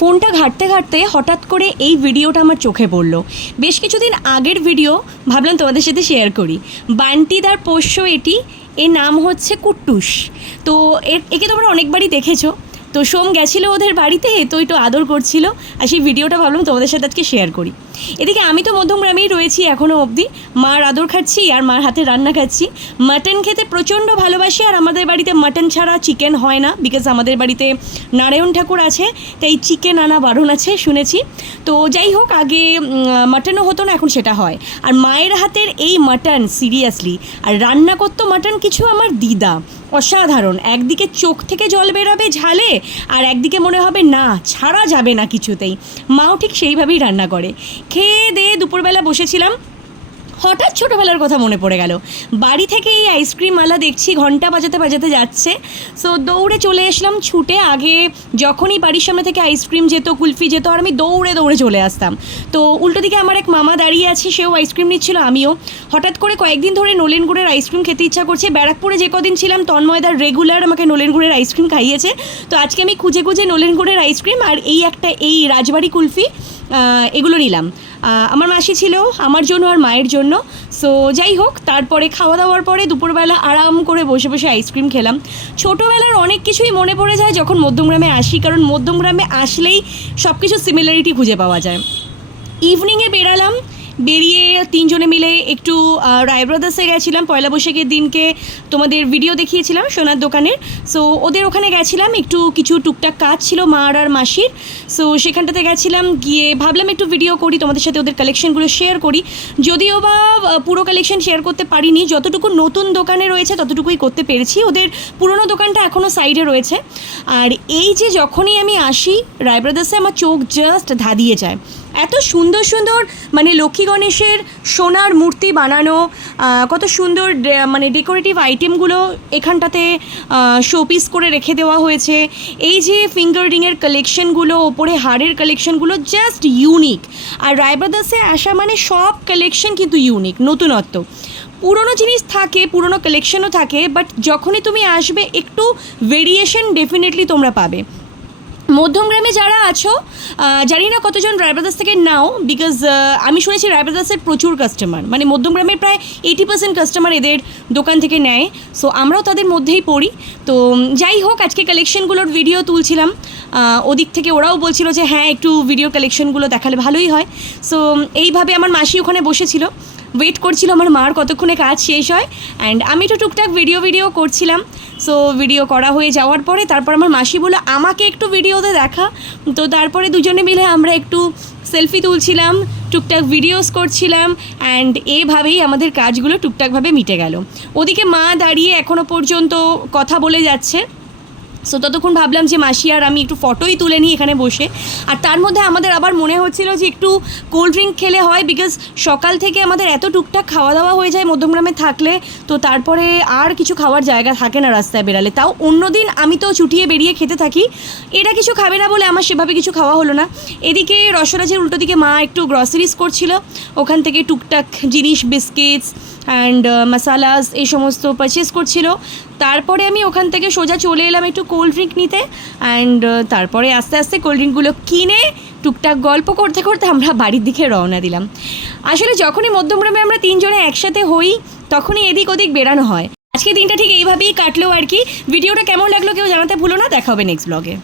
ফোনটা ঘাঁটতে ঘাঁটতে হঠাৎ করে এই ভিডিওটা আমার চোখে পড়লো। বেশ কিছুদিন আগের ভিডিও, ভাবলাম তোমাদের সাথে শেয়ার করি। বান্টিদার পোষ্য এটি, এর নাম হচ্ছে কুট্টুস। তো একে তোমরা অনেকবারই দেখেছো। তো সোম গেছিলো ওদের বাড়িতে, তো একটু আদর করছিল, আর সেই ভিডিওটা ভাবলাম তোমাদের সাথে আজকে শেয়ার করি। এদিকে আমি তো মধ্যমগ্রামেই রয়েছি এখনও অবধি, মার আদর খাচ্ছি আর মার হাতে রান্না খাচ্ছি। মাটন খেতে প্রচণ্ড ভালোবাসি, আর আমাদের বাড়িতে মাটন ছাড়া চিকেন হয় না, বিকজ আমাদের বাড়িতে নারায়ণ ঠাকুর আছে, তাই চিকেন আনা বারণ আছে শুনেছি। তো যাই হোক, আগে মাটনও হতো না, এখন সেটা হয়। আর মায়ের হাতের এই মাটন সিরিয়াসলি, আর রান্না করতো মাটন কিছু আমার দিদা, অসাধারণ। একদিকে চোখ থেকে জল বেরোবে ঝালে, আর একদিকে মনে হবে না ছাড়া যাবে না কিছুতেই। মাও ঠিক সেইভাবেই রান্না করে। খেয়ে দিয়ে দুপুরবেলা বসেছিলাম, হঠাৎ ছোটোবেলার কথা মনে পড়ে গেল। বাড়ি থেকে এই আইসক্রিমওয়ালা দেখছি ঘন্টা বাজাতে বাজাতে যাচ্ছে, সো দৌড়ে চলে আসলাম ছুটে। আগে যখনই বাড়ির সামনে থেকে আইসক্রিম যেত, কুলফি যেত, আর আমি দৌড়ে দৌড়ে চলে আসতাম। তো উল্টো দিকে আমার এক মামা দাঁড়িয়ে আছে, সেও আইসক্রিম নিচ্ছিল, আমিও। হঠাৎ করে কয়েকদিন ধরে নলেন গুড়ের আইসক্রিম খেতে ইচ্ছা করছে। ব্যারাকপুরে যে কদিন ছিলাম, তন্ময়দার রেগুলার আমাকে নলেন গুড়ের আইসক্রিম খাইয়েছে। তো আজকে আমি খুঁজে খুঁজে নলেন গুড়ের আইসক্রিম আর এই রাজবাড়ি কুলফি এগুলো নিলাম। আমার মাসি ছিল আমার জন্য আর মায়ের জন্য। সো যাই হোক, তারপরে খাওয়া দাওয়ার পরে দুপুরবেলা আরাম করে বসে বসে আইসক্রিম খেলাম। ছোটোবেলার অনেক কিছুই মনে পড়ে যায় যখন মধ্যমগ্রামে আসি, কারণ মধ্যমগ্রামে আসলেই সব কিছু সিমিলারিটি খুঁজে পাওয়া যায়। ইভিনিংয়ে বেরালাম, বেরিয়ে তিনজনে মিলে একটু রায় ব্রাদার্সে গেছিলাম। পয়লা বৈশাখের দিনকে তোমাদের ভিডিও দেখিয়েছিলাম সোনার দোকানের। সো ওদের ওখানে গেছিলাম, একটু কিছু টুকটাক কাজ ছিল মার আর মাসির। সো সেখানটাতে গেছিলাম, গিয়ে ভাবলাম একটু ভিডিও করি, তোমাদের সাথে ওদের কালেকশনগুলো শেয়ার করি। যদিও বা পুরো কালেকশন শেয়ার করতে পারিনি, যতটুকু নতুন দোকানে রয়েছে ততটুকুই করতে পেরেছি। ওদের পুরনো দোকানটা এখনও সাইডে রয়েছে। আর এই যে যখনই আমি আসি রায় ব্রাদার্সে, আমার চোখ জাস্ট ধাঁধিয়ে যায়। এত সুন্দর সুন্দর মানে লক্ষ্মী গণেশের সোনার মূর্তি বানানো, কত সুন্দর মানে ডেকোরেটিভ আইটেমগুলো এখানটাতে শোপিস করে রেখে দেওয়া হয়েছে। এই যে ফিঙ্গার রিংয়ের কালেকশনগুলো, ওপরে হাড়ের কালেকশনগুলো জাস্ট ইউনিক। আর রায় ব্রাদার্সে আসা মানে সব কালেকশন কিন্তু ইউনিক, নতুনত্ব। পুরনো জিনিস থাকে, পুরনো কালেকশনও থাকে, বাট যখনই তুমি আসবে একটু ভেরিয়েশন ডেফিনেটলি তোমরা পাবে। মধ্যমগ্রামে যারা আছো, জানি না কতজন রায় ব্রাদার্স থেকে নাও, বিকজ আমি শুনেছি রায় ব্রাদার্সের প্রচুর কাস্টমার, মানে মধ্যমগ্রামের প্রায় 80% কাস্টমার এদের দোকান থেকে নেয়। সো আমরাও তাদের মধ্যেই পড়ি। তো যাই হোক, আজকে কালেকশনগুলোর ভিডিও তুলছিলাম, ওদিক থেকে ওরাও বলছিল যে হ্যাঁ একটু ভিডিও কালেকশনগুলো দেখালে ভালোই হয়। সো এইভাবে আমার মাসি ওখানে বসেছিল, ওয়েট করছিল আমার মার কতক্ষণে কাজ শেষ হয়, অ্যান্ড আমি একটু টুকটাক ভিডিও করছিলাম। সো ভিডিও করা হয়ে যাওয়ার পরে তারপর আমার মাসি বলল আমাকে একটু ভিডিওতে দেখা। তো তারপরে দুজনে মিলে আমরা একটু সেলফি তুলছিলাম, টুকটাক ভিডিওস করছিলাম, অ্যান্ড এভাবেই আমাদের কাজগুলো টুকটাকভাবে মিটে গেল। ওদিকে মা দাঁড়িয়ে এখনও পর্যন্ত কথা বলে যাচ্ছে। সো ততক্ষণ ভাবলাম যে মাসি আর আমি একটু ফটোই তুলে নিই এখানে বসে। আর তার মধ্যে আমাদের আবার মনে হচ্ছিল যে একটু কোল্ড ড্রিঙ্ক খেলে হয়, বিকজ সকাল থেকে আমাদের এত টুকটাক খাওয়া দাওয়া হয়ে যায় মধ্যমগ্রামে থাকলে, তো তারপরে আর কিছু খাওয়ার জায়গা থাকে না রাস্তায় বেরালে। তাও অন্যদিন আমি তো চুটিয়ে বেরিয়ে খেতে থাকি, এরা কিছু খাবে না বলে আমার সেভাবে কিছু খাওয়া হলো না। এদিকে রসরাজের উল্টো দিকে মা একটু গ্রসারিজ করছিল, ওখান থেকে টুকটাক জিনিস, বিস্কিটস অ্যান্ড মশালাস এই সমস্ত পারচেস করছিল। তারপরে আমি ওখান থেকে সোজা চলে এলাম একটু কোল্ড ড্রিঙ্ক নিতে, অ্যান্ড তারপরে আস্তে আস্তে কোল্ড ড্রিঙ্কগুলো কিনে টুকটাক গল্প করতে করতে আমরা বাড়ির দিকে রওনা দিলাম। আসলে যখনই মধ্যমগ্রামে আমরা তিনজনে একসাথে হই, তখনই এদিক ওদিক বেরানো হয়। আজকে দিনটা ঠিক এইভাবেই কাটলো আর কি। ভিডিওটা কেমন লাগলো কেউ জানাতে ভুলো না। দেখা হবে নেক্সট ব্লগে।